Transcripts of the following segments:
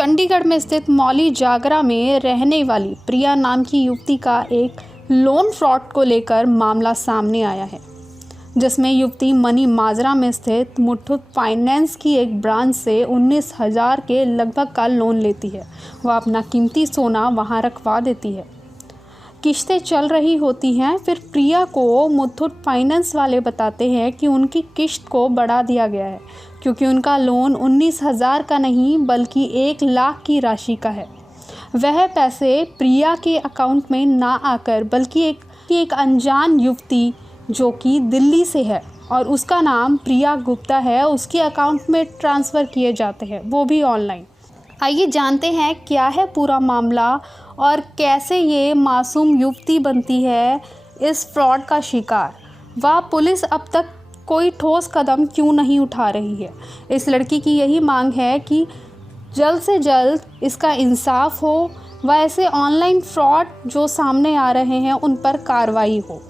चंडीगढ़ में स्थित मौली जागरा में रहने वाली प्रिया नाम की युवती का एक लोन फ्रॉड को लेकर मामला सामने आया है, जिसमें युवती मनी माजरा में स्थित मुथूट फाइनेंस की एक ब्रांच से 19,000 के लगभग का लोन लेती है। वह अपना कीमती सोना वहां रखवा देती है। किश्तें चल रही होती हैं। फिर प्रिया को मुथूट फाइनेंस वाले बताते हैं कि उनकी किश्त को बढ़ा दिया गया है, क्योंकि उनका लोन 19,000 का नहीं बल्कि 1 लाख की राशि का है। वह पैसे प्रिया के अकाउंट में ना आकर बल्कि एक अनजान युवती जो कि दिल्ली से है और उसका नाम प्रिया गुप्ता है, उसके अकाउंट में ट्रांसफ़र किए जाते हैं, वो भी ऑनलाइन। आइए जानते हैं क्या है पूरा मामला और कैसे ये मासूम युवती बनती है इस फ्रॉड का शिकार। वह पुलिस अब तक कोई ठोस कदम क्यों नहीं उठा रही है। इस लड़की की यही मांग है कि जल्द से जल्द इसका इंसाफ हो व ऐसे ऑनलाइन फ्रॉड जो सामने आ रहे हैं उन पर कार्रवाई हो।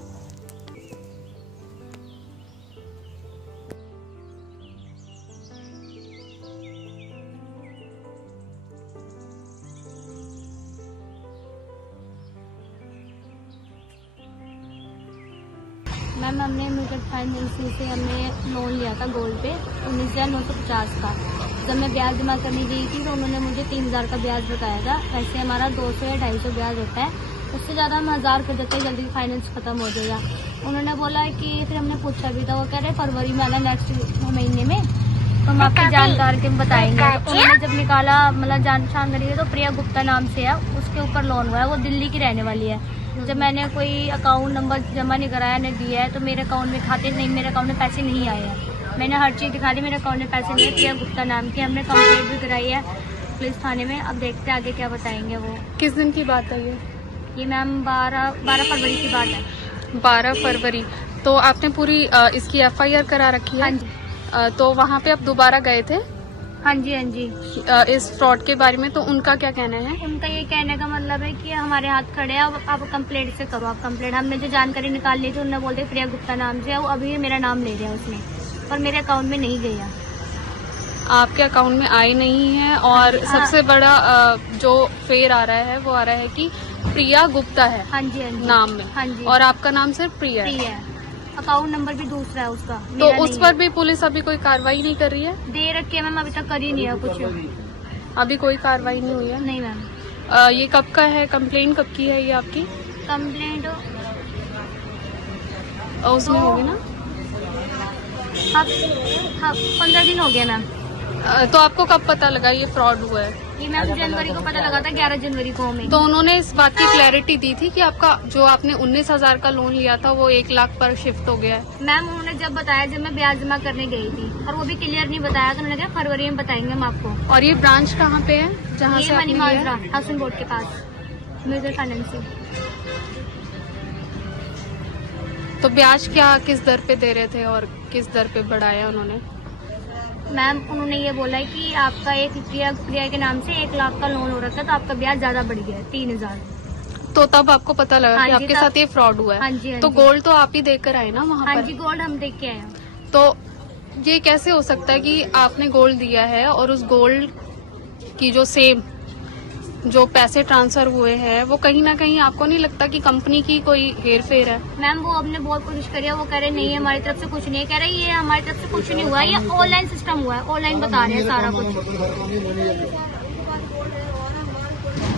मैम, हमने मुथूट फाइनेंस से हमने लोन लिया था गोल्ड पे 19,950 का। जब मैं ब्याज जमा करने गई थी तो उन्होंने मुझे 3,000 का ब्याज बताया था। वैसे हमारा 200 या 250 ब्याज होता है, उससे ज़्यादा हम 1,000 कर देते हैं, जल्दी फाइनेंस खत्म हो जाएगा। उन्होंने बोला कि फिर हमने पूछा भी था, वो कह रहे फरवरी में आना, नेक्स्ट महीने में तो हम आपकी जानकारी के बताएंगे। तो उन्होंने जब निकाला मतलब जान करी तो प्रिया गुप्ता नाम से है, उसके ऊपर लोन हुआ है, वो दिल्ली की रहने वाली है। जब मैंने कोई अकाउंट नंबर जमा नहीं कराया नहीं दिया है तो मेरे अकाउंट में खाते नहीं, मेरे अकाउंट में पैसे नहीं आए हैं। मैंने हर चीज़ दिखा दी, मेरे अकाउंट में पैसे नहीं है। प्रिया गुप्ता नाम की हमने कंप्लेंट भी कराई है पुलिस थाने में। अब देखते हैं आगे क्या बताएंगे वो। किस दिन की बात है ये मैम 12 फरवरी की बात है। 12 फरवरी। तो आपने पूरी इसकी FIR करा रखी है? हाँ जी। तो वहाँ पे आप दोबारा गए थे हाँ जी, हाँ जी। इस फ्रॉड के बारे में, तो उनका क्या कहना है? उनका ये कहने का मतलब है कि हमारे हाथ खड़े हैं, अब आप कंप्लेंट से करो, आप कंप्लेंट। हमने जो जानकारी निकाल ली थी उन्होंने बोलते प्रिया गुप्ता नाम से है, वो अभी मेरा नाम ले रहा है उसने, पर मेरे अकाउंट में नहीं गया। आपके अकाउंट में आए नहीं है और सबसे बड़ा जो फेर आ रहा है वो आ रहा है कि प्रिया गुप्ता है। हाँ जी, हाँ जी। नाम में। हाँ जी। और आपका नाम सिर्फ प्रिया है। अकाउंट नंबर भी दूसरा है उसका, तो उस पर भी पुलिस अभी कोई कार्रवाई नहीं कर रही है? दे रखी है मैम, अभी तक करी नहीं है कुछ। अभी कोई कार्रवाई नहीं हुई है? नहीं मैम। ये कब का है? कंप्लेंट कब की है ये आपकी? कंप्लेंट उसमें होगी ना? हाँ, 15 दिन हो गया मैम। तो आपको कब पता लगा ये फ्रॉड हुआ है? ये मैम जनवरी को पता लगा था, 11 जनवरी को हमें। तो उन्होंने इस बात की क्लैरिटी दी थी कि आपका जो आपने 19,000 का लोन लिया था वो 1 लाख पर शिफ्ट हो गया है? मैम उन्होंने जब बताया, जब मैं ब्याज जमा करने गई थी, और वो भी क्लियर नहीं बताया, तो उन्होंने कहा फरवरी में बताएंगे हम आपको। और ये ब्रांच कहाँ पे है जहाँ से मनी माजरा हाउसिंग बोर्ड के पास, मुथूट फाइनेंस से। तो ब्याज क्या किस दर पे दे रहे थे और किस दर पे बढ़ाया उन्होंने? मैम उन्होंने ये बोला है कि आपका एक प्रिया के नाम से 1 लाख का लोन हो रखा है, तो आपका ब्याज ज्यादा बढ़ गया है, 3,000। तो तब आपको पता लगा कि आपके साथ ये फ्रॉड हुआ है? हाँ जी, हाँ तो जी। गोल्ड तो आप ही देकर आए ना वहाँ पर? हाँ जी, गोल्ड हम देख के आए हैं। तो ये कैसे हो सकता है कि आपने गोल्ड दिया है और उस गोल्ड की जो पैसे ट्रांसफर हुए हैं वो कहीं ना कहीं आपको नहीं लगता कि कंपनी की कोई हेर फेर है? मैम वो हमने बहुत कोशिश करी है, वो कह रहे नहीं हमारी तरफ से कुछ नहीं है। कह रहे ये हमारी तरफ से कुछ नहीं हुआ है, ये ऑनलाइन सिस्टम हुआ है, ऑनलाइन बता रहे हैं सारा कुछ।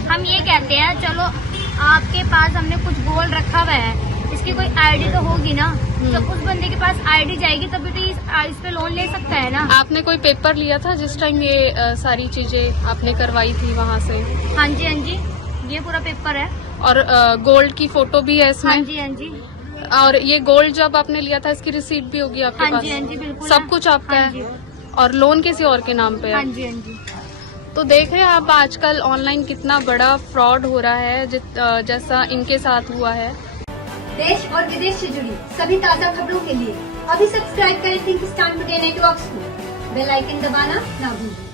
हम ये कहते हैं चलो आपके पास हमने कुछ गोल्ड रखा हुआ है, इसकी कोई आईडी तो होगी ना, तो उस बंदे के पास आईडी जाएगी तभी तो इस पे लोन ले सकता है ना। आपने कोई पेपर लिया था जिस टाइम ये सारी चीजें आपने करवाई थी वहाँ से? हाँ जी, हाँ जी, ये पूरा पेपर है। और गोल्ड की फोटो भी है इसमें? हाँ जी, हाँ जी। और ये गोल्ड जब आपने लिया था इसकी रिसीट भी होगी आपके पास? हाँ जी, हाँ जी, बिल्कुल सब कुछ आपका है? और लोन किसी और के नाम पे है? हाँ जी, हाँ जी। तो देख रहे हैं आप आजकल ऑनलाइन कितना बड़ा फ्रॉड हो रहा है जैसा इनके साथ हुआ है। देश और विदेश से जुड़ी सभी ताज़ा खबरों के लिए अभी सब्सक्राइब करें थिंकिस्तान मीडिया नेटवर्क्स को। बेल आइकन दबाना ना भूलें।